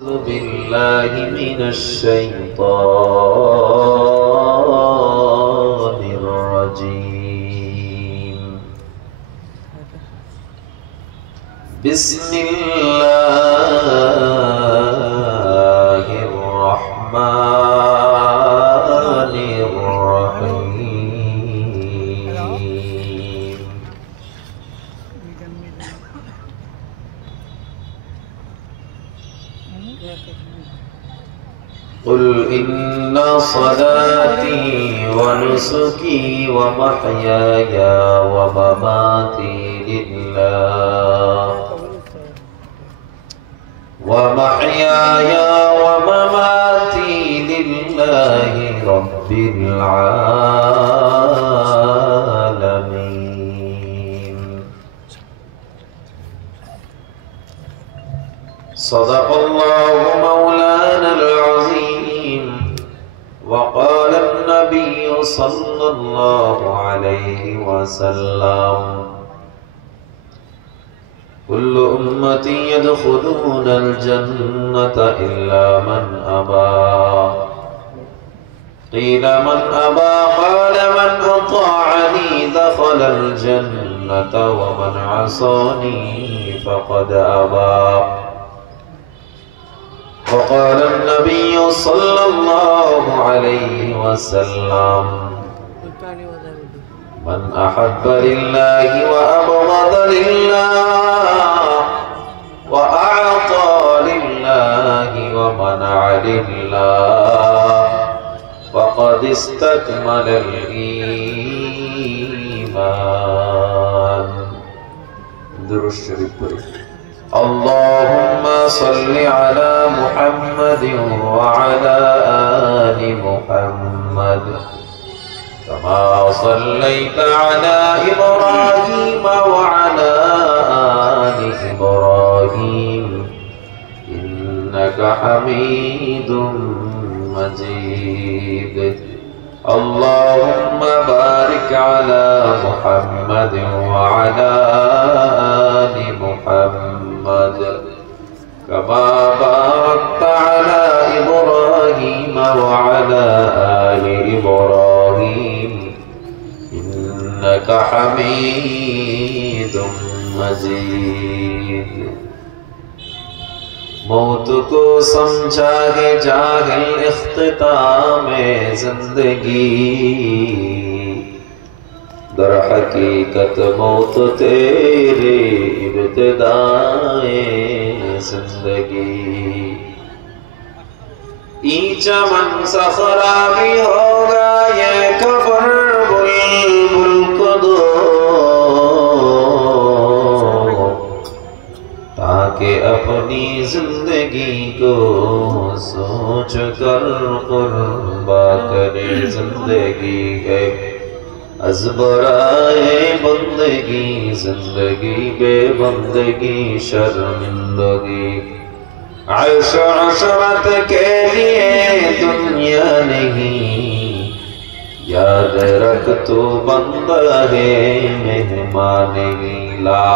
أعوذ بالله من الشيطان الرجيم. بسم الله الرحمن الرحيم. قل إن صلاتي ونسكي ومحياي ومماتي لله رب العالمين. صدق الله مولانا العظيم. وقال النبي صلى الله عليه وسلم: كل أمتي يدخلون الجنة إلا من أبى. قيل من أبى؟ قال من أطاعني دخل الجنة ومن عصاني فقد أبى. وقال النبي صلى الله عليه وسلم: من أحب لله وأبغض لله وأعطى لله ومنع لله فقد استكمل الإيمان. درود الشريف. اللهم صل على محمد وعلى آل محمد كما صليت على إبراهيم وعلى آل إبراهيم إنك حميد مجيد. اللهم بارك على محمد وعلى آل محمد كما باركت على إبراهيم وعلى آل إبراهيم إنك حميد مجيد. मौत को समझा है जाहिल इख्तिताम जिंदगी, दर हकीकत मौत तेरे इब्तिदाए जिंदगी। ई चमन सखरा भी होगा ये कब्र बुलबुल को दो, ताकि अपनी जिंदगी को सोच कर कुर्बा करे जिंदगी है अज़बराए बंदगी, जिंदगी बेबंदगी शर्मिंदगी। आयश अशरत के लिए दुनिया नहीं, याद रख तू बंदा है मेहमानगी। ला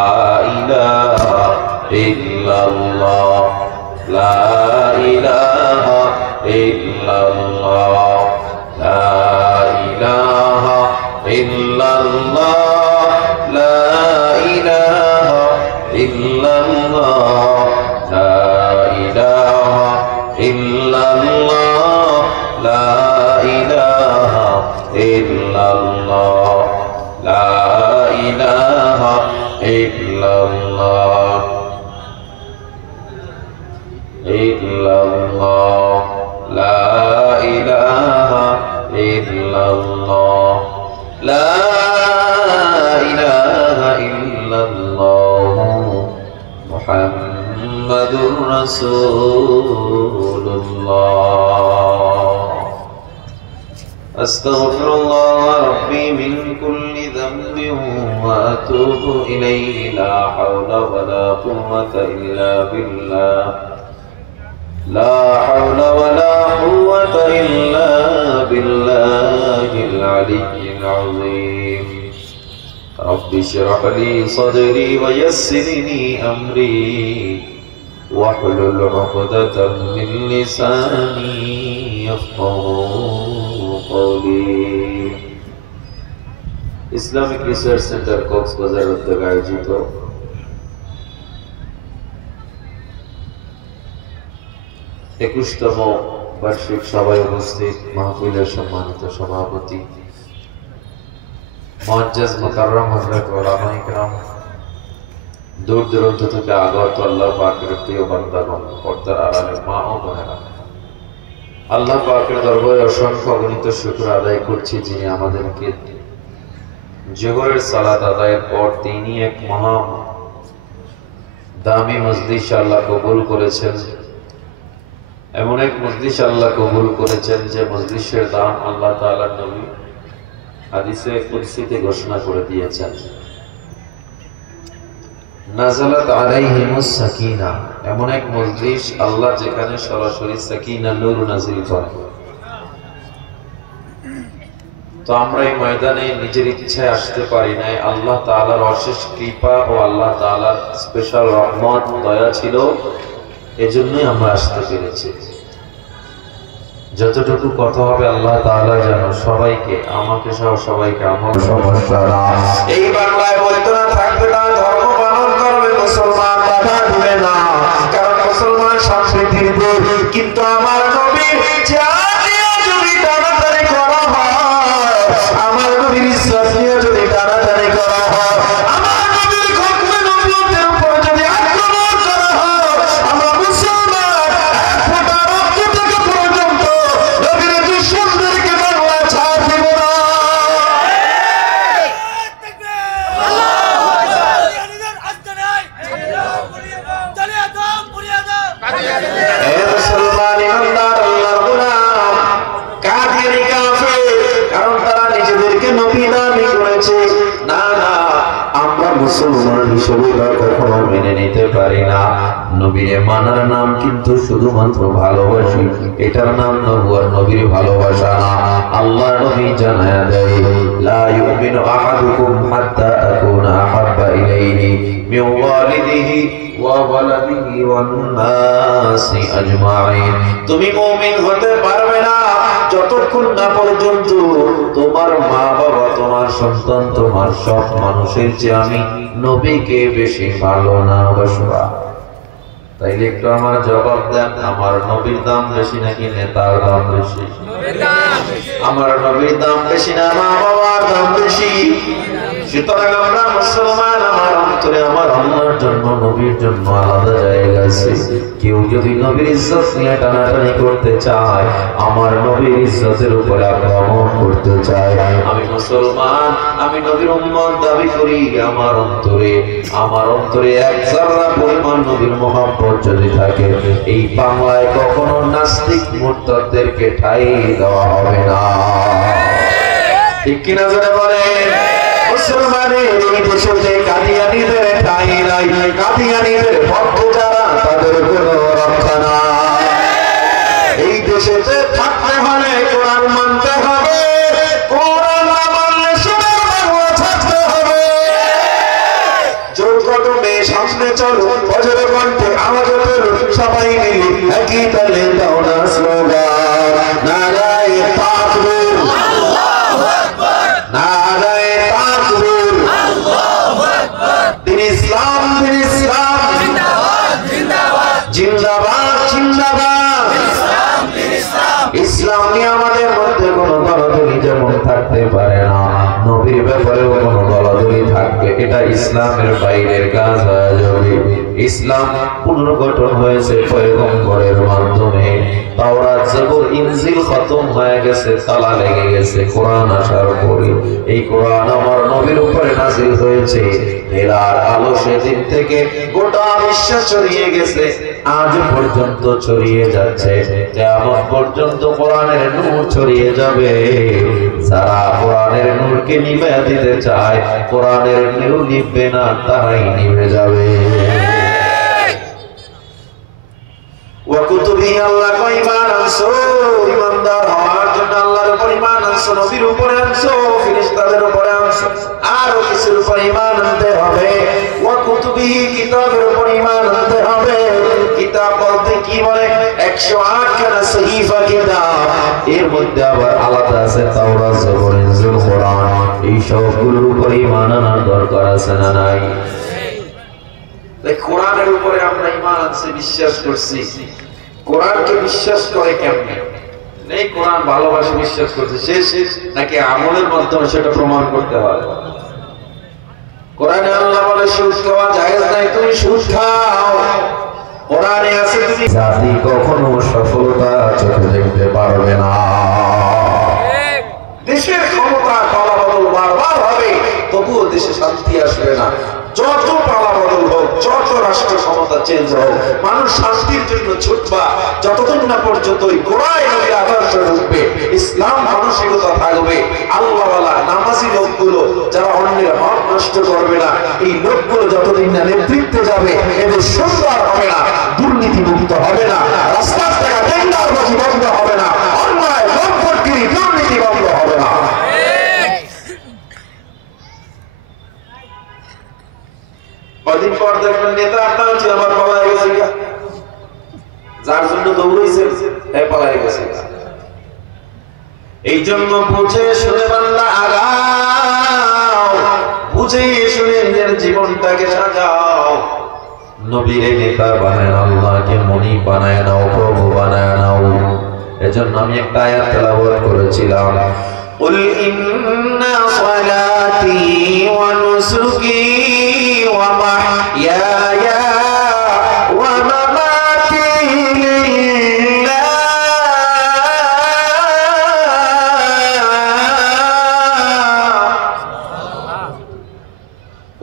इलाहा इल्लल्लाह, ला इलाहा इल्लल्लाह, ला इलाहा इल्लल्लाह, ला इलाहा इल्लल्लाह, ला इलाहा इल्लल्लाह, ला इलाहा इल्लल्लाह, ला इलाहा इल्लल्लाह, इल्लल्लाह, ला इलाहा इल्लल्लाह, ला इलाहा इल्लल्लाह, मुहम्मदुर रसूलुल्लाह। अस्तगफिरुल्लाह रब्बी मिन कुल्ली ज़ंबिन व अतूबु इलैहि। ला हौला वला कुव्वता इल्ला बिल्लाह, ला हौला वला कुव्वता इल्ला बिल्लाहिल अलिय्यिल अज़ीम। रब्बि इश्रह ली सदरी व यस्सिर ली अमरी واحلل عقدة من لساني يفقهوا قولي ইসলামিক রিসার্চ সেন্টার কক্সবাজার উদ্যোগে আয়োজিত একুশতম বার্ষিক সভায় উপস্থিত মাহফিলের সম্মানিত সভাপতি মুআজ্জাজ মুকাররম হযরত উলামায়ে কেরাম, দূর দূরান্ত থেকে আগত আল্লাহ পাকের প্রিয় বান্দাগণ, পর্দার আড়ালে মা ও বোনেরা, আল্লাহ পাকের দরবারে অসংখ্য অগণিত শুকর আদায় করছি যিনি আমাদেরকে জোহরের সালাত আদায়ের পর তিনি এক মহা দামি মজলিস আল্লাহ কবুল করেছেন। এমন এক মজলিস আল্লাহ কবুল করেছেন যে মজলিসের দাম আল্লাহ তাআলার নবী হাদিসে কুদসিতে ঘোষণা করে দিয়েছেন, নাযালাত আলাইহিমুস সাকিনা। এমন এক মজলিস আল্লাহ যেখানে সরাসরি সাকিনা নূর নাযিল করেন। তো আমরা এই ময়দানে নিজের ইচ্ছায় আসতে পারি নাই, আল্লাহ তাআলার অশেষ কৃপা ও আল্লাহ তাআলার স্পেশাল রহমত দয়া ছিল, এজন্যই আমরা আসতে পেরেছি। যতটুকু কথা হবে আল্লাহ তাআলা যেন সবাইকে, আমাকে সহ সবাইকে, আমার সমস্যা না, এই বাংলায় বলতে না থাকবে না, ধর্ম পালন করবে, মুসলমান বাধা দিবে না, কারণ মুসলমান সম্প্রীতির দেশ। কিন্তু আমার নবী জাতীয় যদি টানাটানি করা হয়, আমার নবীর ইজ্জত নিয়ে যদি টানাটানি করা হয়, আমার নবীর খতমে নবুয়তের উপর যদি আক্রমণ করা হয়, আমরা মুসলমান এক ফোঁটা রক্ত থেকে পর্যন্ত নবীর দুশমনদেরকে বাংলা ছাড় দেব না। মুসলমান ইমানদার আল্লাহর গোলাম, কাফির কাফের, কারণ তারা নিজেদেরকে নবী দাবি করেছে। না না, আমরা মুসলমান হিসেবে কখনো মেনে নিতে পারি না। নবীর মানার নাম কিন্তু শুধুমাত্র ভালোবাসি, এটার নাম নবুয়ত, নবীর ভালোবাসা না। আল্লাহ নবী জানায়া দেয়, লা ইউমিনু আহাদুকুম হাত্তা আকুনা আহাব্বা ইলাইহি মিন ওয়ালিদিহি ওয়া ওয়ালাদিহি ওয়ান নাসি আজমাইন। তুমি মুমিন হতে পারবে না যতক্ষণ না পর্যন্ত তোমার মা বাবা, তোমার সন্তান, তোমার সব মানুষের চেয়ে আমি নবীকে বেশি ভালো না বাসবা। তাইলে একটু আমার জবাব দেন, আমার নবীর দাম বেশি নাকি নেতার দাম বেশি? আমার নবীর দাম বেশি না মা বাবার দাম বেশি? সুতরাং আমরা মুসলমান, আমার অন্তরে আমার আল্লাহর জন্য, নবীর জন্য আলাদা জায়গা আছে। কেউ যদি নবীর ইজ্জত নিয়ে টানাটানি করতে চায়, আমার নবীর ইজ্জতের উপরে আক্রমণ করতে চায়, আমি মুসলমান, আমি নবীর উম্মত দাবি করি, আমার অন্তরে এক যারা পরিমাণ নবীর মহব্বত যদি থাকে, এই বাংলায় কখনো নাস্তিক মুরতাদদেরকে ঠাঁই দেওয়া হবে না। ঠিক কিনা জোরে বলেন? মুসলমানের এই দেশে কাদিয়ানীদের ঠাঁই নাই, কাদিয়ানীদের ভক্ত যারা, তাদের কোনো রক্ষা নাই। এই দেশেতে থাকতে হলে কোরআন মানতে হবে, কোরআন না মানলে সোনার বাংলা থাকতে হবে। জোর কদমে সামনে চলো, বজ্র কণ্ঠে আওয়াজ তোলো, সবাই মিলে একই তালে দাও না স্লোগান, নারায়ে তাকবীর, আল্লাহু আকবার, নারায়ে তাকবীর, আল্লাহু আকবার। দিন ইসলাম, দিন ইসলাম, জিন্দাবাদ, জিন্দাবাদ, জিন্দাবাদ, জিন্দাবাদ, ইসলাম, দিন ইসলাম। ইসলাম নিয়ে আমাদের মধ্যে কোনো দলাদলি যেমন থাকতে পারে না, নবীর ব্যাপারেও কোনো দলাদলি থাকবে, এটা ইসলামের বাইরের কাজ হয়ে যাবে। ইসলাম পুনর্গঠন হয়েছে পয়গম্বরের মাধ্যমে। তাওরাত, জবুর, ইনজিল খতম হয়ে গেছে, তালা লেগে গেছে কোরআন আসার পরে। এই কোরআন আমার নবীর উপরে নাযিল হয়েছে। হেরার আলো সেদিন থেকে গোটা বিশ্ব ছড়িয়ে গেছে, আজ পর্যন্ত ছড়িয়ে যাচ্ছে, কিয়ামত পর্যন্ত কোরআনের নূর ছড়িয়ে যাবে। যারা কোরআনের নূরকে নিভে দিতে চায়, কোরআনের নূর নিভবে না, তারাই নিভে যাবে। ওয়াকুতুবিহি, আল্লাহ কয় ঈমান আনছো, ঈমানদার হওয়ার জন্য আল্লাহর উপর ঈমান আনছো, নবীর উপরে আনছো, ফেরেশতাদের উপরে আনছো, আরো কিছুর উপর ঈমান আনতে হবে। ওয়াকুতুবিহি, কিতাবের উপর ঈমান আনতে হবে। 108 খানা সহিফা কিতাব, এর মধ্যে আবার আলাদা আছে তাওরাত, জবর, ইনজিল, কোরআন। এই সবগুলোর উপরে ঈমান আনার দরকার আছে না নাই? কোরআনের উপরে আমরা ঈমান আনছি, বিশ্বাস করছি। কোরআনকে বিশ্বাস করে কেমনে? এই কোরআন ভালোবাসে বিশ্বাস করতে শেষ নাকি আমলের মাধ্যমে সেটা প্রমাণ করতে হয়? কোরআনে আল্লাহ বলে সুদ খাওয়া জায়েজ নাই, তুমি সুদ খাও। কোরআনে আছে তুমি জাতি কখনো সফলতা চোখে দেখতে পারবে না। দেশের ক্ষমতা পালাবদল বারবার হবে, তবুও দেশে শান্তি আসবে না। যত পালাবদল হোক, যত রাষ্ট্র ক্ষমতা চেঞ্জ হোক, মানুষ শান্তির জন্য ছুটবা যতদিন না পর্যন্ত ওই গোড়ায় নবী আদর্শ ঢুকবে, ইসলাম মানসিকতা থাকবে। আল্লাহওয়ালা নামাজি লোকগুলো যারা অন্যের হক নষ্ট করবে না, এই লোকগুলো যতদিন না নেতৃত্বে যাবে, এদের সুন্দর হবে না, দুর্নীতি মুক্ত হবে না, রাস্তার টাকা টেন্ডারবাজি বন্ধ হবে না, অন্যায় সম্পদগিরি দুর্নীতি বন্ধ হবে না। কদিন পর দেখবেন নেতা আটটা আবার পালায় গেছে, যার জন্য দৌড়াইছে পালায় গেছে। এই জন্য বুঝে শুনে বান্দা আগাও, বুঝে শুনে নিজের জীবনটাকে সাজাও। নবীর নেতা বানায়, আল্লাহকে মনি বানায় নাও, প্রভু বানায় নাও। এজন্য আমি একটা আয়াত তেলাওয়াত করেছিলাম, কুল ইন্না সালাতি ওয়া নুসুকি ওয়া মাহইয়ায়া ওয়া মামাতি লিল্লাহ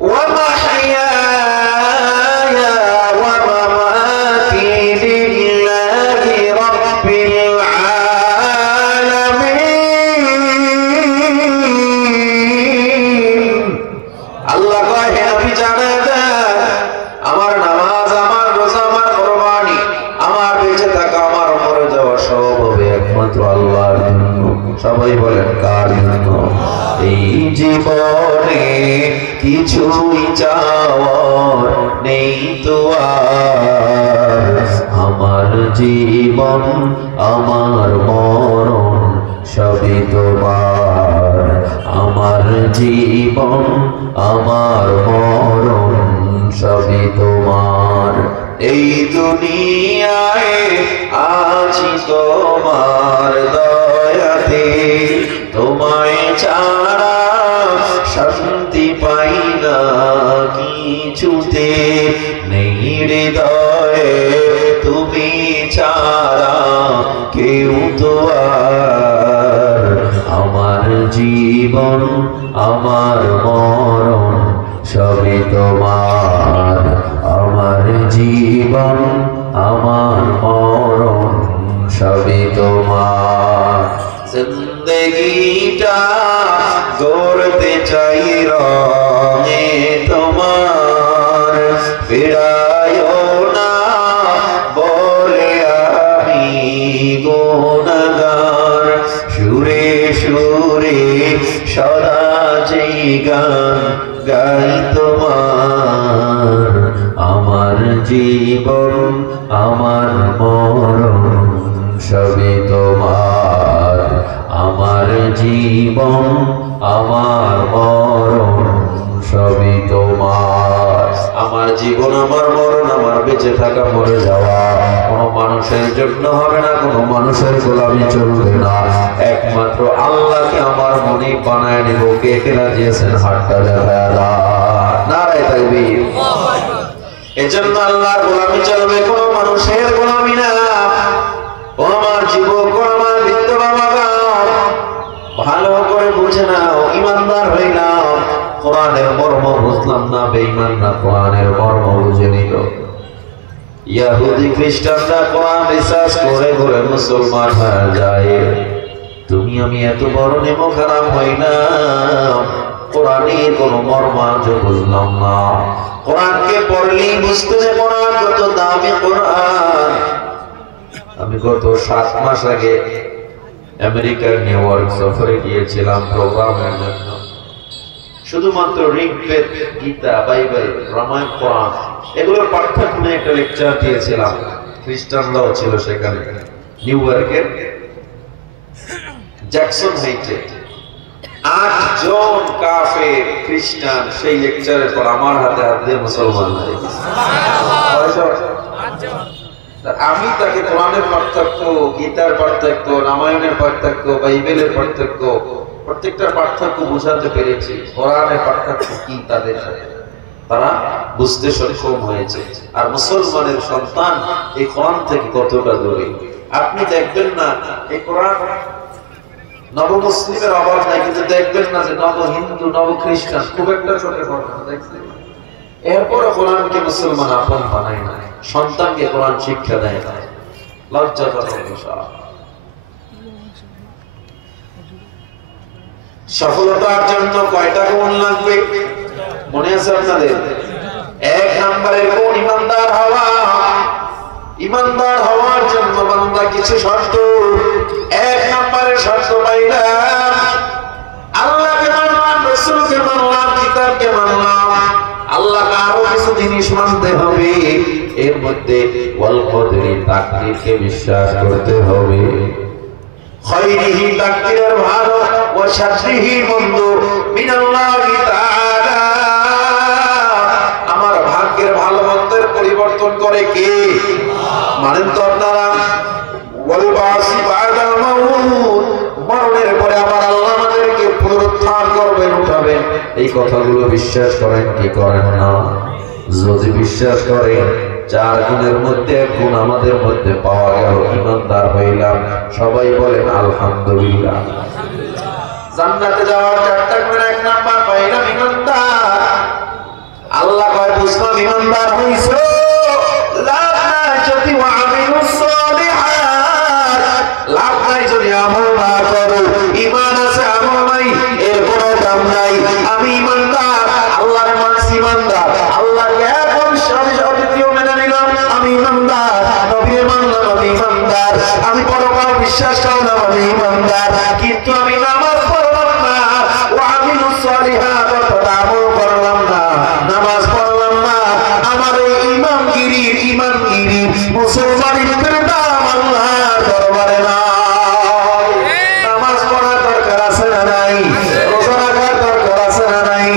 ওয়া মাহইয়ায়া ওয়া মামাতি লিল্লাহি রাব্বিল আলামিন। আল্লাহ কয়, হে নবী জানায় দেন, আমার নামাজ, আমার রোজা, আমার কুরবানি, আমার বেঁচে থাকা, আমার মরে যাওয়া সব হবে একমাত্র আল্লাহর জন্য। সবাই বলেন কার জন্য? এই জীবনে কিছুই চাওয়ার নেই তো আর, আমার জীবন আমার মরণ সবই তোমার, আমার জীবন আমার মরণ সবই তোমার। এই দুনিয়ায় আছি তোমার দয়াতে, তোমায় ছাড়া শান্তি পাই না কিছুতে, নেই হৃদয়ে তুমি ছাড়া কেউ তো আর, আমার জীবন আমার মরণ সবই তোমার, আমার জীবন আমার মরণ সবই তোমার। জিন্দেগিটা গড়তে চাই রঙে তোমার, ফেরায়ও না বলে আমি গুনাহগার, সুরে সুরে সদা যেই গান গাই তোমার, আমার জীবন আমার মরণ সবই তোমার, আমার জীবন আমার মরণ সবই তোমার। আমার জীবন আমার মরণ, আমার বেঁচে থাকা মরে যাওয়া কোনো মানুষের জন্য হবে না, কোনো মানুষের গোলামি চলবে না, একমাত্র আল্লাহকে আমার মনে বানায় নিব। কে কে রাজি আছেন? হাতটা দেখায় নারায়ে তাকবীর। এজন্য আল্লাহর গোলামি চলবে, কোনো মানুষের গোলামি না। ও আমার যুবক, ও আমার বৃদ্ধ বাবা, ভালো করে বুঝে নাও, ইমানদার হয়ে নাও। কোরআনের মর্ম বুঝলাম না, বেঈমান না কোরআনের মর্ম বুঝে নিল। ইহুদি খ্রিস্টানরা কোরআন রিসার্চ করে করে মুসলমান হয়ে যায়। তুমি আমি এত বড় নেমো খারাপ হই না, কোরআনের কোনো মর্ম আজ বুঝলাম না। কোরআনকে পড়লেই বুঝতে যে কোরআন কত দামি কোরআন। আমি গত 7 মাস আগে আমেরিকার নিউ ইয়র্ক সফরে গিয়েছিলাম প্রোগ্রামের জন্য। শুধুমাত্র ঋগ্বেদ, গীতা, বাইবেল, রামায়ণ, কোরআন এগুলোর পাঠ্যক্রমে একটা লেকচার দিয়েছিলাম। খ্রিস্টানরাও ছিল সেখানে। নিউ ইয়র্কের জ্যাকসন হাইটে 8 জন কাফের খ্রিস্টান সেই লেকচারের পর আমার হাতে হাত দিয়ে মুসলমান হয়ে গেছে। আমি তাকে কোরআনের পার্থক্য, গীতার পার্থক্য, রামায়ণের পার্থক্য, বাইবেলের পার্থক্য, প্রত্যেকটার পার্থক্য বুঝাতে পেরেছি। কোরআনের পার্থক্য কি তাদের সাথে তারা বুঝতে সক্ষম হয়েছে। আর মুসলমানের সন্তান এই কোরআন থেকে কতটা দূরে। আপনি দেখবেন না এই কোরআন নব মুসলিমের অভাব নাই, কিন্তু দেখবেন না যে নব হিন্দু, নব খ্রিস্টান খুব একটা চোখে পড়ে না, দেখছেন? এরপরে কোরআনকে মুসলমান আপন বানায় না, সন্তানকে কোরআন শিক্ষা দেয় না। লজ্জাজনক বিষয়। সফলতার জন্য কয়টা গুণ লাগবে মনে আছে আপনাদের? 1 নম্বরের গুণ ইমানদার হওয়া। ইমানদার হওয়ার জন্য বান্দা কিছু শর্ত। 1 নম্বরের শর্ত পাইলাম, আল্লাহকে মানলাম, রাসূলকে মানলাম, কিতাবকে মানলাম। আল্লাহকে আরো কিছু জিনিস মানতে হবে। এর মধ্যে ওয়াল কদরি, তাকদীরকে বিশ্বাস করতে হবে। খায়রিহি, তাকদীরের ভালো, ওয়া শাররিহি, মন্দ, মিনাল্লাহি তাআলা। আমার ভাগ্যের ভালো মন্দের পরিবর্তন করে কে? মানেন তো আপনারা? ওয়াল বাসি বাদাল মাউত, মরণের পরে আবার আল্লাহ আমাদেরকে পুনরুত্থান করবেন, উঠাবেন। এই কথাগুলো বিশ্বাস করেন কি করেন না? যদি বিশ্বাস করেন, 4 গুণের মধ্যে 1 গুণ আমাদের মধ্যে পাওয়া গেল, ইমানদার হইলাম। সবাই বলেন আলহামদুলিল্লাহ। জান্নাতে যাওয়ার 4টা গুণের 1 নাম্বার পাইলাম ইমানদার। আল্লাহ কয় বুঝলাম ইমানদার হইছো, লাভ নাই যদি আমিলুস সালিহাত, লাভ নাই যদি আমল না করো। ঈমান আছে আমল নাই, এর কোনো দাম নাই। আমি ইমানদার, আল্লাহর মানছি ইমানদার, আল্লাহকে এখন সর্বদ্বিতীয় মেনে নিলাম, আমি ইমানদার। নবীকে মানলাম, আমি ইমানদার। আমি পরকাল বিশ্বাস করলাম, আমি ইমানদার। কিন্তু আমি নামাজ পড়লাম না, ওয়া আমিলুস সালিহাত, আমল করলাম না, নামাজ পড়লাম না। আমার এই ইমানগিরি মুসলমানের দাম আল্লাহর দরবারে নাই। নামাজ পড়ার দরকার আছে না নাই? রোজা রাখার দরকার আছে না নাই?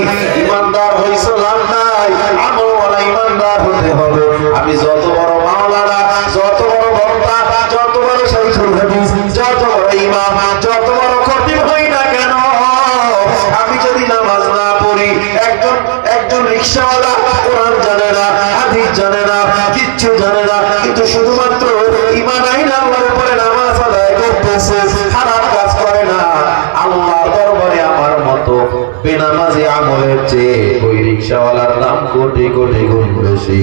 ইমানদার হইছো, লাভ নাই। আমলওয়ালা ইমানদার হতে হবে। আমি যত বড় মাওলানা, যত বড় বক্তা, যত বড় শাইখুল হাদিস, যত বড় ইমাম, যত বড় খতিব হই না কেন, আমি যদি নামাজ না পড়ি, একজন রিকশাওয়ালা কোরআন জানে না, হাদিস জানে না, কিচ্ছু জানে না, কিন্তু শুধুমাত্র ঈমান আইন আল্লাহর উপরে নামাজ আদায় করতেছে, খারাপ কাজ করে না, আল্লাহর দরবারে আমার মতো বেনামাজি আমলের চেয়ে ওই রিকশাওয়ালার দাম কোটি কোটি গুণ বেশি।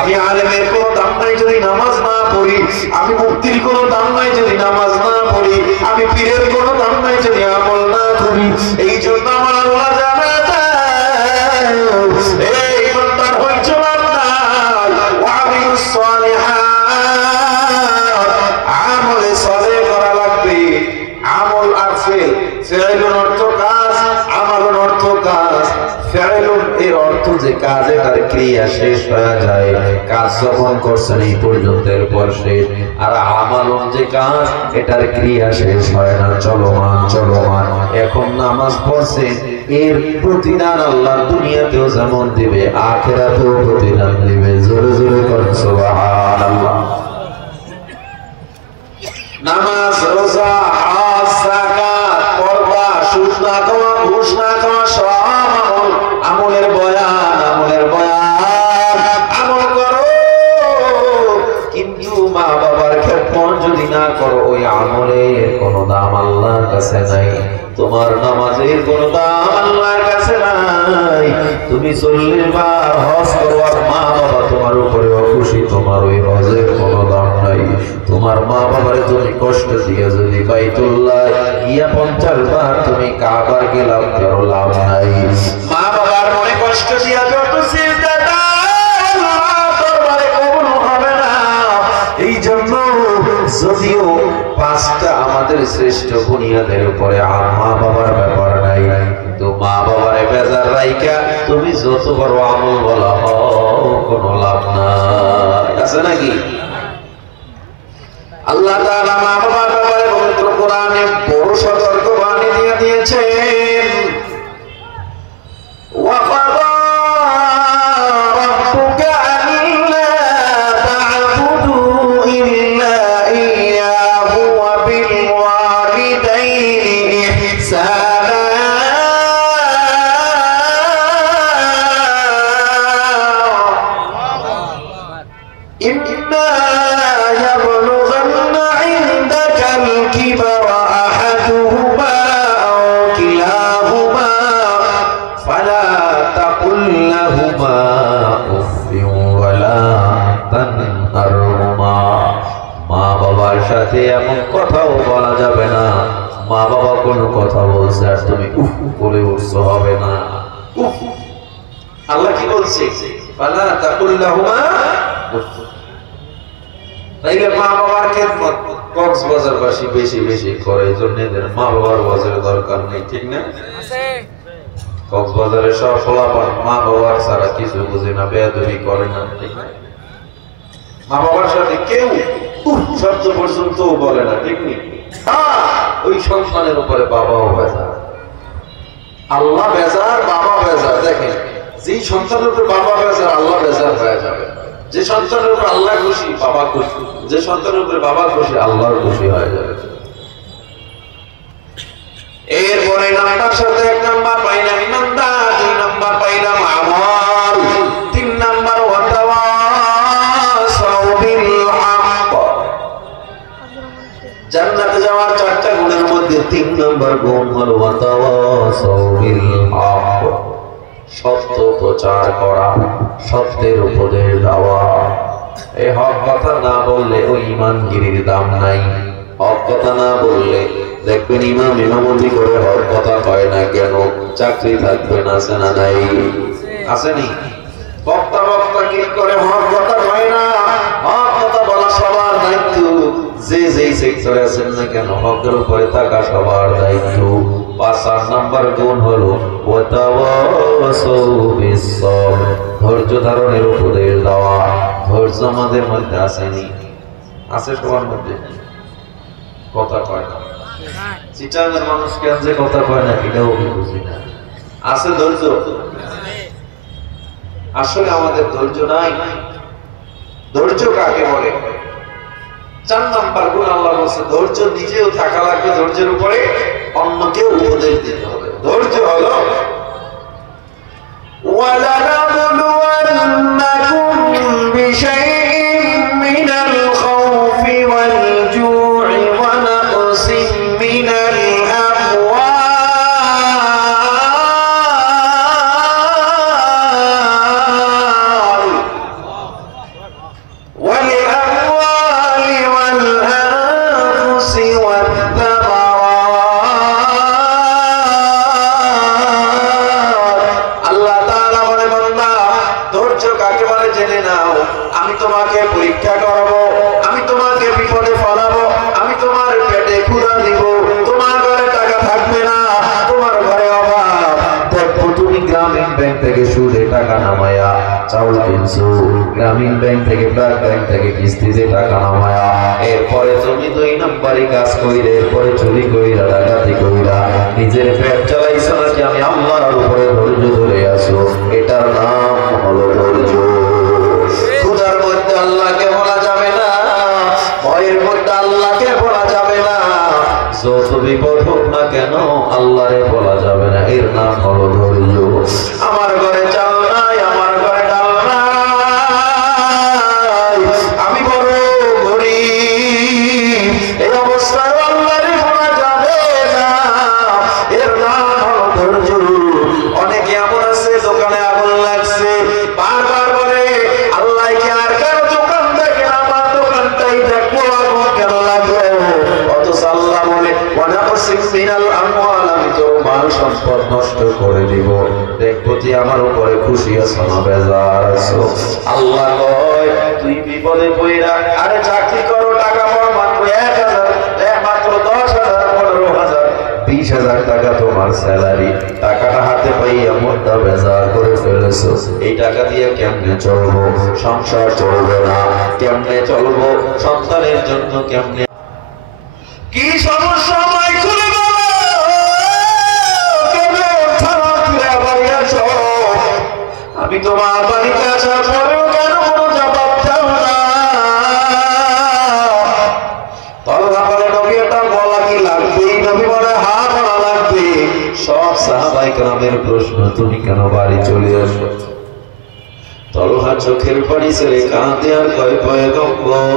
আমি আলেমের কোনো দাম নাই যদি নামাজ না পড়ি, আমি মুফতির কোনো দাম নাই যদি নামাজ না পড়ি, আমি পীরের কোনো দাম নাই যদি আমল না করি। এই জন্য আমার আল্লাহ জানে এই ইমানদার হইছো লাভ নাই। ওয়া আমিলুস সালিহাত, আমলে সালেহ করা লাগবে। আমল আর ফেল, ফেলুন অর্থ কাজ, আমলুন অর্থ কাজ। ফেলুন এর অর্থ যে কাজ, এটার ক্রিয়া শেষ হয়ে যায়, কাজ যখন করছেন এই পর্যন্ত, এরপর শেষ। আর আমলুন যে কাজ, এটার ক্রিয়া শেষ হয় না, চলমান। এখন নামাজ পড়ছেন, এর প্রতিদান আল্লাহ দুনিয়াতেও যেমন দিবে, আখিরাতেও প্রতিদান দিবে। জোরে জোরে করেন সুবহানাল্লাহ। নামাজ, রোজা, হজ, যাকাত, পর্দা, সুদ না খাওয়া, ঘুষ না খাওয়া, সব আমলের বয়ান, আমল করো। কিন্তু মা বাবার খেদমত যদি না করো, ওই আমলের কোনো দাম আল্লাহর কাছে নাই। তোমার নামাজের কোনো দাম আল্লাহর কাছে নাই। তুমি 40 বার হজ করো আর মা বাবা তোমার উপরে অখুশি, তোমার ওই হজের কোনো দাম নাই। তোমার মা বাবারে তুমি কষ্ট দিয়ে যদি বাইতুল্লাহ গিয়া 50 বার তুমি কাবার গেলাম, কারো লাভ নাই। মা বাবার মনে কষ্ট দিয়া যত সিজদা আল্লাহর দরবারে কবুল হবে না। এই জন্য যদিও 5টা আমাদের শ্রেষ্ঠ বুনিয়াদের উপরে মা বাবার ব্যাপার নাই, কিন্তু মা বাবারে বেজার রাইকা তুমি যত বড় আমল বলা হও কোনো লাভ নাই, আছে নাকি? আল্লাহ তাআলা মা বাবার ব্যাপারে পবিত্র কোরআনে বড় সতর্কবাণী দিয়ে দিয়েছেন। ওয়াকাদা রাব্বুকা আল্লা তা'বুদু ইল্লা ইয়্যাহু ওয়া বিল ওয়ালিদাইনি ইহসানা ইম্মা يبلغن عندك الكبر أحدهما أو كلاهما فلا تقل لهما أف ولا تنهرهما মা বাবার সাথে এমন কথাও বলা যাবে না, মা বাবা কোনো কথা বলছে আর তুমি উফ করে উঠছো, হবে না। উফ, আল্লাহ কি বলছে? ফালা তাকুল লাহুমা উফ। তাইলে মা বাবার খেদমত কক্সবাজারবাসী বেশি বেশি করে, এই জন্য এদের মা বাবার বাজার দরকার নেই, ঠিক না? কক্সবাজারে সব ফলাফল মা বাবার ছাড়া কিছু বুঝে না, বেয়াদবি করে না, ঠিক না? মা বাবার সাথে কেউ শব্দ পর্যন্ত বলে না, ঠিক নেই? ওই সন্তানের উপরে বাবাও বেজার, আল্লাহ বেজার, বাবা বেজার। দেখেন, যেই সন্তানের উপরে বাবা বেজার আল্লাহ বেজার হয়ে যাবে। যে সন্তানের উপর আল্লাহ খুশি বাবা খুশি, যে সন্তানের উপরে বাবা খুশি আল্লাহর খুশি হয়ে যাবে। এরপরে নাম্বার সাথে 1 নাম্বার পাইলাম ইমানদার, 2 নাম্বার পাইলাম আমল, 3 নাম্বার ওয়াতাওয়াসাউ বিল হক। জান্নাতে যাওয়ার 4টা গুণের মধ্যে 3 নাম্বার গুণ হলো ওয়াতাওয়াসাউ বিল হক, সত্য প্রচার করা, সত্যের উপদেশ দেওয়া। এই হক কথা না বললে ওই ইমানগিরির দাম নাই। হক কথা না বললে দেখবেন ইমাম ইমামতি করে হক কথা কয় না কেন, চাকরি থাকবে না, আছে না নাই? আসেনি? বক্তা বক্তা কি করে হক কথা কয় না। হক কথা বলা সবার দায়িত্ব, যে যেই সেক্টরে আছেন না কেন হকের উপরে থাকা সবার দায়িত্ব। 5 নাম্বার গুণ হলো ওয়াতাওয়াসাউ বিস সাবর, ধৈর্য ধারণের উপদেশ দেওয়া। ধৈর্য আমাদের মধ্যে আসেনি, আছে সবার মধ্যে, কথা কয় না। চিটাঙ্গের মানুষ কেন যে কথা কয় না এটাও বুঝি না। আছে ধৈর্য? আসলে আমাদের ধৈর্য নাই। ধৈর্য কাকে বলে? 4 নাম্বার গুণ আল্লাহ বলছে ধৈর্য নিজেও থাকা লাগবে, ধৈর্যের উপরে অন্যকেও উপদেশ দিতে হবে। ধৈর্য হলো ওয়ালানাবলুওয়ান্নাকুম বিশাইইন মিনাল খাউফি ওয়াল জু'i ওয়া নাকসিম মিনাল আমওয়াল ওয়াল আমওয়ালি ওয়াল আনফুসি ওয়াত আমি তোমাকে পরীক্ষা করব, আমি তোমাকে বিপদে ফলাবো, আমি তোমার পেটে ক্ষুধা দিব, তোমার ঘরে টাকা থাকবে না, তোমার ঘরে অভাব। দেখো তুমি গ্রামীণ ব্যাংক থেকে সুদে টাকা নামায়া চাউল কিনছো, গ্রামীণ ব্যাংক থেকে ব্লাড ব্যাংক থেকে কিস্তিতে টাকা নামায়া, এরপরে তুমি 2 নম্বরই কাজ কইরে, এরপরে চুরি কইরা, ডাকাতি কইরা নিজের পেট চালাইছো নাকি আমি আল্লাহর উপরে ধৈর্য ধরে আছো, এটার নাম হলো ধৈর্য। আল্লাহকে বলা যাবে না, ভয়ের মধ্যে আল্লাহকে বলা যাবে না, যত বিপদ হোক না কেন আল্লাহরে বলা যাবে না, এর নাম হলো ধৈর্য। আমার ঘরে চাল নাই, আমার ঘরে ডাল নাই, আমি বড় গরীব, এই অবস্থায় আল্লাহরে বলা যাবে না, এর নাম হলো ধৈর্য। অনেকে এমন আছে দোকানে আগুন লাগছে, বারবার বলে আল্লাহ কি আর কারো দোকান দেখে আমার দোকানটাই দেখবো আগুন কেন লাগবে, অথচ আল্লাহ বলে ওয়ানাকসিম মিনাল আমওয়াল, আমি তোর মাল সম্পদ নষ্ট করে দিব, দেখবো তুই আমার উপরে খুশি আছো না বেজার আছো। আল্লাহ কয় তুই বিপদে পড়া, আরে চাকরি করো, টাকা পাও মাত্র 1000, মাত্র 10,000, 15,000, 20,000 টাকা তোমার স্যালারি, টাকাটা হাতে পাইয়া মন জীবনটা বেজার করে ফেলেছো, এই টাকা দিয়ে কেমনে চলবো, সংসার চলবে না, কেমনে চলবো, সন্তানের জন্য কেমনে, কি সমস্যা আমায় খুলে বলো, কেমনে থানা ফিরে বাড়ি আসো, আমি তোমার বাড়িতে আসার পরেও কেন কোনো জবাব দাও না? তলহা বলে নবী এটা বলা কি লাগবে? নবী বলে হ্যাঁ বলা লাগবে। সব সাহাবায়ে কেরামের প্রশ্ন, তুমি কেন বাড়ি চলে আসো? তলহা চোখের পানি ছেড়ে কাঁদে আর কয় পয়গম্বর,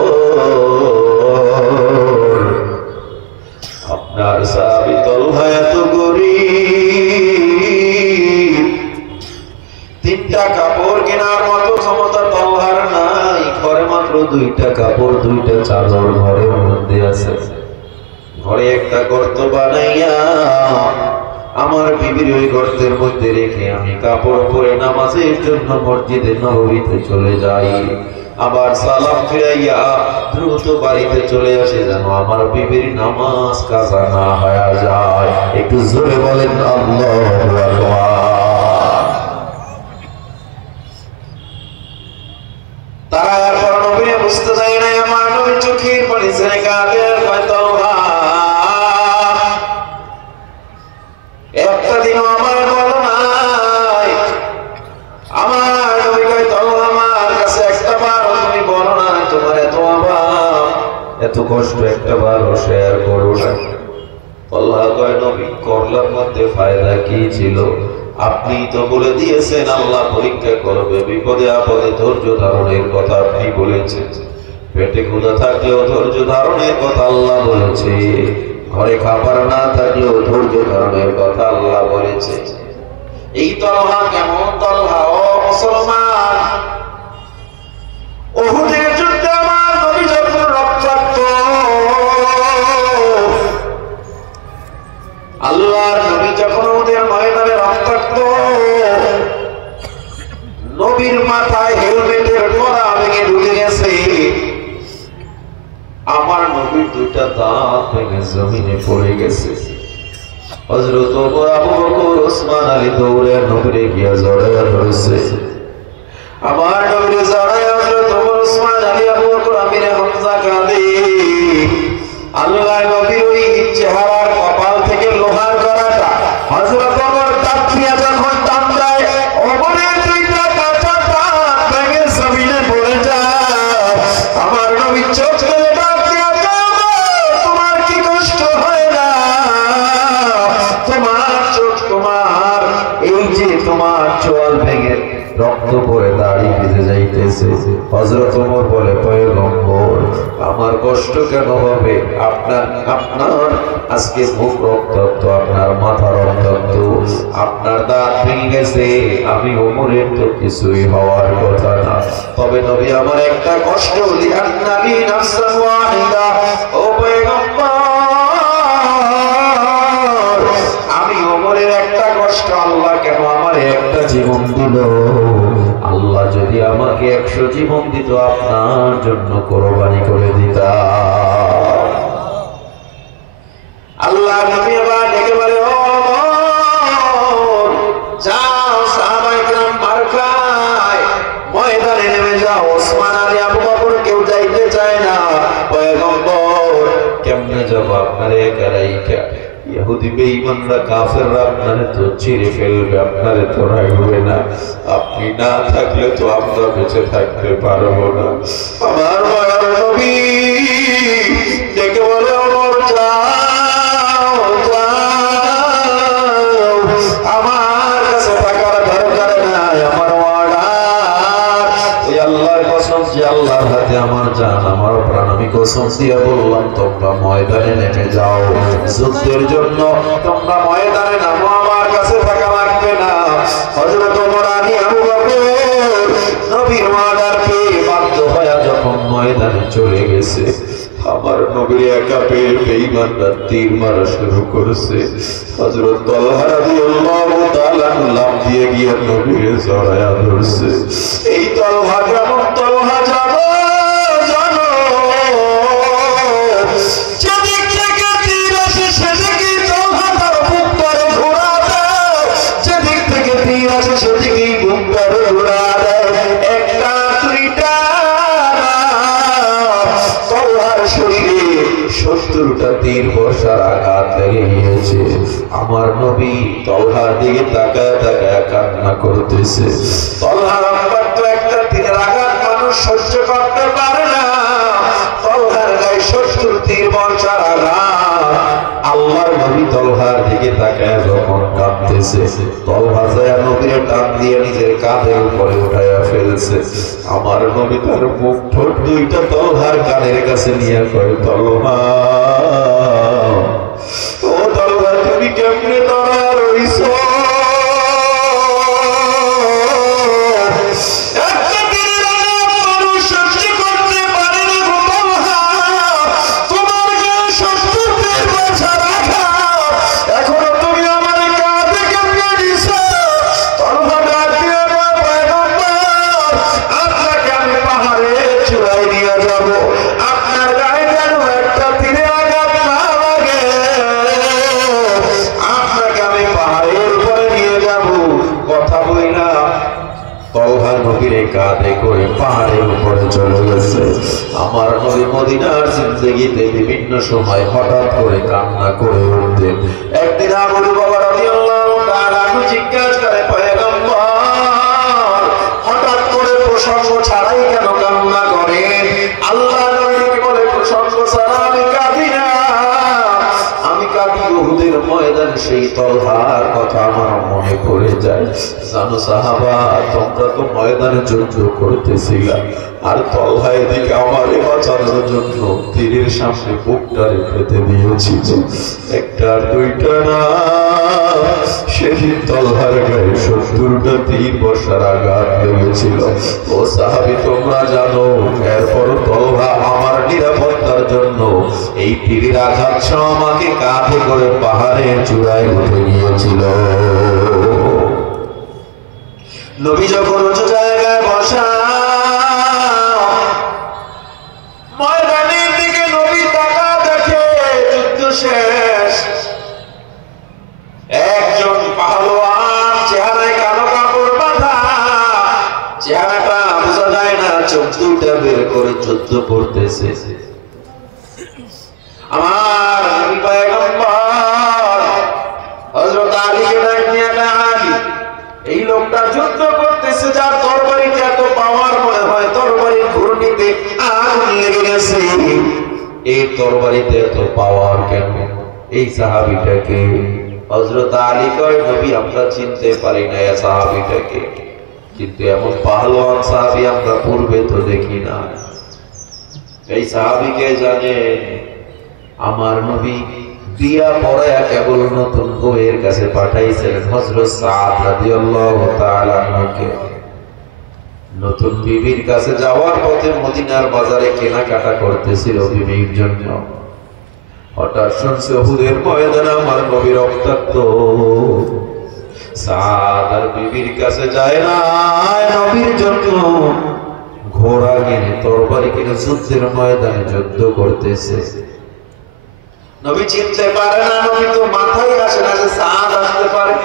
আপনার সাহাবী তলহা এত গরীব, তিনটা কাপড় কেনার মতো ক্ষমতা তলহার নাই, ঘরে মাত্র দুইটা কাপড়, দুইটা চাদর ঘরের মধ্যে আছে। ঘরে একটা গর্ত বানাইয়া আমার বিবির ওই গর্তের মধ্যে রেখে আমি কাপড় পরে নামাজের জন্য মসজিদে নববীতে চলে যাই, আবার সালাম ফিরাইয়া দ্রুত বাড়িতে চলে আসে যেন আমার বিবির নামাজ কাজা না হয়ে যায়। একটু জোরে বলেন আল্লাহু আকবার। তারা এরপর নবীরে বুঝতে চায় না, আমার নবী চোখের পানি ছেড়ে কাঁদে আর কয় তলহা একটা দিনও আমার বলো নাই। আমার নবী কয় তলহা আমার কাছে একটা বারও তুমি বলো না, তোমার এত অভাব এত কষ্ট একটা বারও শেয়ার করো না। তলহা কয় নবী করলার মধ্যে ফায়দা কি ছিল? আপনি তো বলে দিয়েছেন আল্লাহ পরীক্ষা করবে, বিপদে আপদে ধৈর্য ধারণের কথা আপনি বলেছেন, পেটে ক্ষুধা থাকলেও ধৈর্য ধারণের কথা আল্লাহ বলেছে, ঘরে খাবার না থাকলেও ধৈর্য ধারণের কথা আল্লাহ বলেছে। এই তলহা কেমন তলহা? ও মুসলমান, উহুদের যুদ্ধে আমার নবী যখন রক্তাক্ত, আল্লাহর নবী যখন ওদের ময়দানে রক্তাক্ত, নবীর মাথায় হেলমেটের পরা ভেঙে ঢুকে গেছে, আমার নবীর দুইটা দাঁত ভেঙে জমিনে পড়ে গেছে। হযরত ওমর, আবু বকর, ওসমান আলী দৌড়ে নবীরে গিয়া জড়াইয়া ধরেছে। আমার নবীরে জড়াইয়া হযরত ওমর, ওসমান আলী, আবু বকর, আমিরে হামজা কাঁদে। আল্লাহ নবীর ওই চেহারার কপাল থেকে লোহার গড়াটা হযরত ওমর দাঁত নিয়ে যখন টান দেয়, ওমরের দুইটা কাঁচা দাঁত ভেঙে জমিনে পড়ে যায়। আমার নবী চোখ মেলে ডাক দিয়া কয়, তোমার কি কষ্ট হয় না? তোমার চোখ, তোমার এই যে তোমার চোয়াল ভেঙে রক্ত পড়ে দাড়ি ভিজে যাইতেছে। হযরত ওমর বলে পয়গম্বর আমার কষ্ট কেন হবে? আপনার আজকে মুখ রক্তাক্ত, আপনার মাথা রক্তাক্ত, আপনার দাঁত ভেঙে গেছে, আমি ওমরের তো কিছুই হওয়ার কথা না। তবে নবী আমার একটা কষ্ট, লিআন্নালি নাফসান ওয়াহিদা, ও পয়গম্বর আমি ওমরের একটা কষ্ট, আল্লাহ কেন আমার একটা জীবন দিল? আল্লাহ যদি আমাকে 100 জীবন দিত আপনার জন্য কোরবানি করে দিতাম। আল্লাহ নবী আবার ডেকে বলে, ও যাও সাহাবায়ে কেরাম মার খায়, ময়দানে নেমে যাও। ওসমান আলী, আবু বকর কেউ যাইতে চায় না। পয়গম্বর কেমনে যাব? আপনারে একা রাইখা ইহুদি বেঈমানরা কাফেররা আপনারে তো চিরে ফেলবে, আপনারে তো রাখবে না, আপনি না থাকলে তো আমরা বেঁচে থাকতে পারবো না। আমার মায়ার নবী ডেকে বলে, ওমর যাও যাও, আমার কাছে থাকার দরকার নাই, আমার অর্ডার। ওই আল্লাহর কসম, যে আল্লাহর হাতে আমার জান, আমার প্রাণ, আমি কসম দিয়ে বললাম তোমরা ময়দানে নেমে যাও, যুদ্ধের জন্য তোমরা ময়দানে নামো, আমার কাছে থাকা লাগবে না। হযরত ওমর, আলী, আবু বকর নবীর অর্ডার পেয়ে বাধ্য হয়ে যখন ময়দানে চলে গেছে, আমার নবীর একা পেয়ে বেঈমানরা তীর মারা শুরু করেছে। হযরত তালহা রাদিয়াল্লাহু তাআলা লাফ দিয়ে গিয়ে নবীর জড়ায়া ধরছে। এই তালহা কেমন তালহা জানো? যেদিক থেকে তীর আসে সেদিকে তালহা তার বুক করে ঘোরা দেয়, যেদিক থেকে তীর শরীরে 70টা তীর বর্ষার আঘাত লেগে গিয়েছে। আমার নবী তলহার দিকে তাকায় তাকায় কান্না করতেছে। তলহার তো একটা তীরের আঘাত মানুষ সহ্য করতে পারে না। তলহার গায়ে 70 তীর বর্ষার আঘাত। আল্লাহর নবী তলহার দিকে তাকায় যখন কাঁদতেছে, তলহা যায় নবীর টান দিয়ে নিজের কাঁধের উপরে উঠাইয়া ফেলছে। আমার নবী তার মুখ ঠোঁট দুইটা তলহার কানের কাছে নিয়ে কয়, তলহা ও তলহা, তুমি কেমনে দাঁড়া রইছো? কাঁধে করে পাহাড়ের উপরে চলে গেছে। আমার নবী মদিনার জিন্দেগিতে বিভিন্ন সময় হঠাৎ করে কান্না করে উঠতেন। একদিন আবু বকর রাদিয়াল্লাহু তাআলা জিজ্ঞাসা করে, পয়গম্বর হঠাৎ করে প্রসঙ্গ ছাড়াই কেন কান্না করেন? আল্লাহ নবীকে বলে, প্রসঙ্গ ছাড়া আমি কাঁদি না, আমি কাঁদি উহুদের ময়দানে সেই তলহার কথা আমার মনে পড়ে যায়। জানো সাহাবা, তোমরা তো ময়দানে যুদ্ধ করতেছিলা, আর তলহা এদিকে আমারে বাঁচানোর জন্য তীরের সামনে বুকটারে পেতে দিয়েছিল। একটা দুইটা না, সেদিন তলহার গায়ে 70টা তীর বর্ষার আঘাত লেগেছিল। ও সাহাবী, তোমরা জানো, এরপরও তলহা আমার নিরাপত্তার জন্য এই তীরের আঘাত সহ আমাকে কাঁধে করে পাহাড়ের চূড়ায় উঠে গিয়েছিল। নবী যখন উঁচু জায়গায় বসা, ময়দানের দিকে নবী তাকা দেখে যুদ্ধ শেষ। একজন পাহলোয়ান, চেহারায় কালো কাপড় বাঁধা, চেহারাটা বোঝা যায় না, চোখ দুইটা বের করে যুদ্ধ করতেছে। আমার নবী পয়গম্বর হযরত আলীকে ডাক নিয়ে, আলী, এই লোকটা যুদ্ধ করতেছে, যার তরবারিতে এত পাওয়ার, মনে হয় তরবারির ঘূর্ণিতে আগুন লেগে গেছে। এই তরবারিতে এত পাওয়ার কেন? এই সাহাবীটাকে হযরত আলী কয়, নবী আমরা চিনতে পারি না এই সাহাবীটাকে, কিন্তু এমন পাহলোয়ান সাহাবী আমরা পূর্বে তো দেখি না। এই সাহাবীকে জানে আমার নবী দিয়া পড়ায়া কেবল নতুন বউয়ের কাছে পাঠাইছিলেন হযরত সাদ রাদিয়াল্লাহু তাআলা আনহুকে। নতুন বিবির কাছে যাওয়ার পথে মদিনার বাজারে কেনাকাটা করতেছিল বিবির জন্য। হঠাৎ শুনছে উহুদের ময়দানে আমার নবী রক্তাক্ত। সাদ আর বিবির কাছে যায় না, নবীর জন্য ঘোড়া কিনে তরবারি কিনে যুদ্ধের ময়দানে যুদ্ধ করতেছে। নবী চিনতে পারে না, নবী তো মাথায় আসে না যে সাদ আসতে পারে।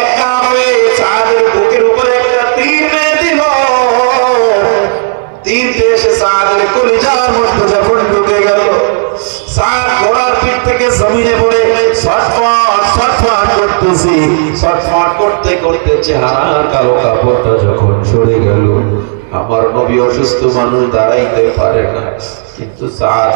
একা হয়ে সাদের বুকের উপরে একটা তীর মেরে দিল। তীর এসে সাদের কলিজার মধ্যে যখন ঢুকে গেল, সাদ ঘোড়ার পিঠ থেকে জমিনে পড়ে ছটফট ছটফট করতেছে। ছটফট করতে করতে চেহারার কালো কাপড়টা যখন সরে গেল, আমার নবী অসুস্থ মানুষ, দাঁড়াইতে পারে না, কিন্তু সাদ